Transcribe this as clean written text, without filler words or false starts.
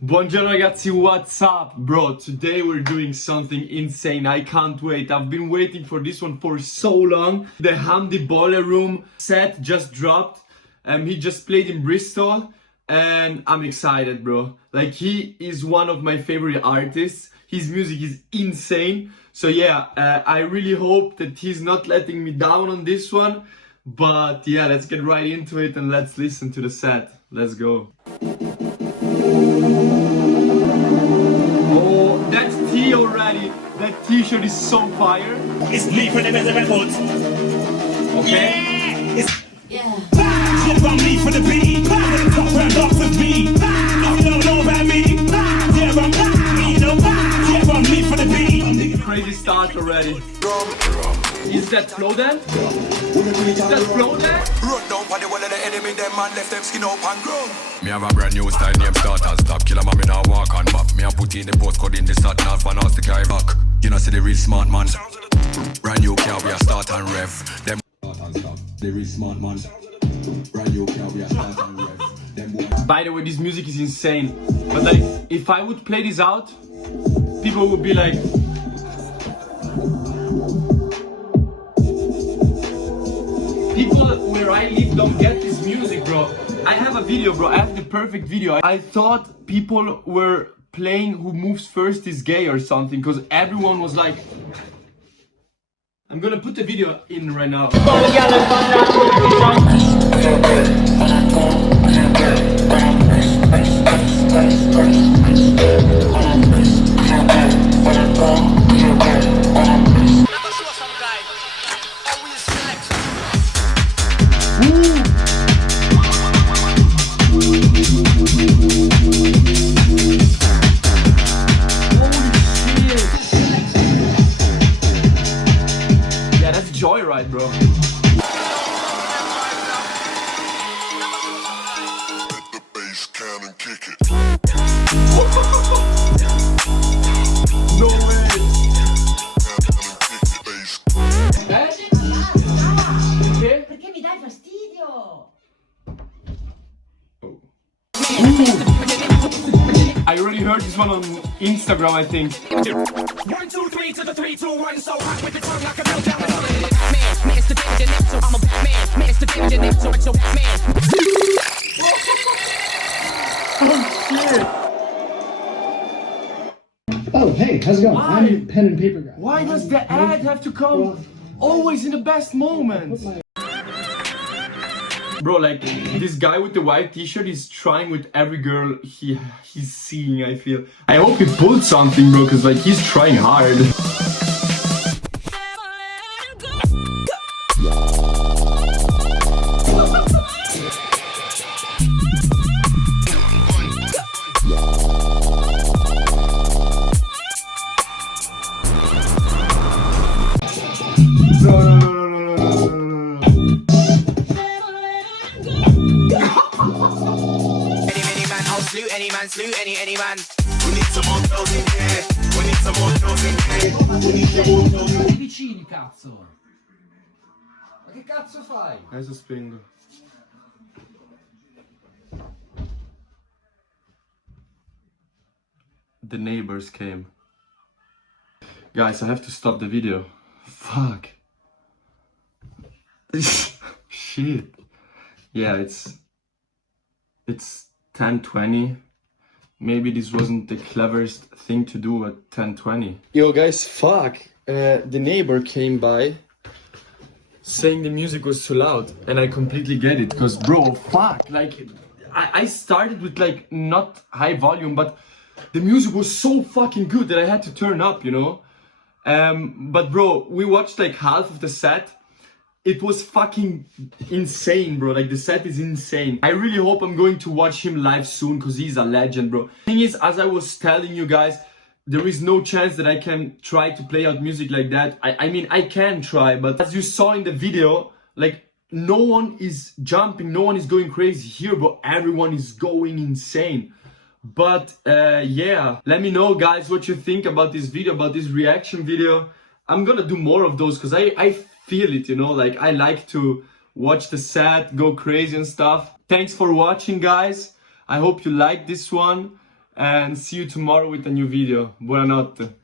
Buongiorno ragazzi, what's up? Bro, today we're doing something insane. I can't wait. I've been waiting for this one for so long. The Hamdi Boiler Room set just dropped. He just played in Bristol and I'm excited, bro. Like, he is one of my favorite artists. His music is insane. So yeah, I really hope that he's not letting me down on this one. But yeah, let's get right into it and let's listen to the set. Let's go. Oh, that's T already. That t-shirt is so fire. It's Lyyy from the Records. Okay. Yeah. It's I'm Lyyy from the beat. With the top round off the beat. You don't know about me. Yeah, I'm Lyyy. Yeah, I'm Lyyy from the beat. Crazy start already. Is that flow then? Is that flow then? Run down for the wall of the enemy, them man left them skin up and ground. Me have a brand new style name start and stop. Killer man, me now walk on map. Me a put in the postcode in the sat nav and ask the guy back. You know see the real smart man. Brand new car we a start and rev. Them start and stop. The real smart man. Brand new car we a start and rev. By the way, this music is insane. But like, if I would play this out, people would be like, people where I live don't get this music, bro. I have a video, bro. I have the perfect video. I thought people were playing Who Moves First is Gay or something, because everyone was like, I'm gonna put the video in right now. Joyride, bro. Let the bass cannon kick it. No way. Perché? Perché mi dai fastidio? I already heard this one on Instagram, I think. 1, 2, 3 to the 3, 2, 1. So hot with the tongue like a meltdown. Man, it's the danger next, so I'm a man. Man, it's the danger next, so it's a man. Oh, hey, how's it going? Why? I'm your pen and paper guy. Why does the ad have to come always in the best moments? Bro, like, this guy with the white t-shirt is trying with every girl he's seeing, I feel. I hope he pulled something, bro, because like, he's trying hard. Slew any man. We need some more girls in here. We need some more girls in here. We need some more girls in here. Vicini, cazzo! Ma che cazzo fai? Adesso spengo. The neighbors came. Guys, I have to stop the video. Fuck. Shit. Yeah, it's 10:20. Maybe this wasn't the cleverest thing to do at 10:20. Yo guys, fuck. The neighbor came by saying the music was too loud, and I completely get it, because bro, fuck, like I started with like not high volume, but the music was so fucking good that I had to turn up, you know. But bro, we watched like half of the set. It was fucking insane, bro. Like, the set is insane. I really hope I'm going to watch him live soon, because he's a legend, bro. Thing is, as I was telling you guys, there is no chance that I can try to play out music like that. I mean, I can try, but as you saw in the video, like, no one is jumping, no one is going crazy here, bro. Everyone is going insane. But yeah, let me know, guys, what you think about this video, about this reaction video. I'm gonna do more of those, because I feel it, you know, like I like to watch the set, go crazy and stuff. Thanks for watching, guys. I hope you liked this one, and see you tomorrow with a new video. Buonanotte.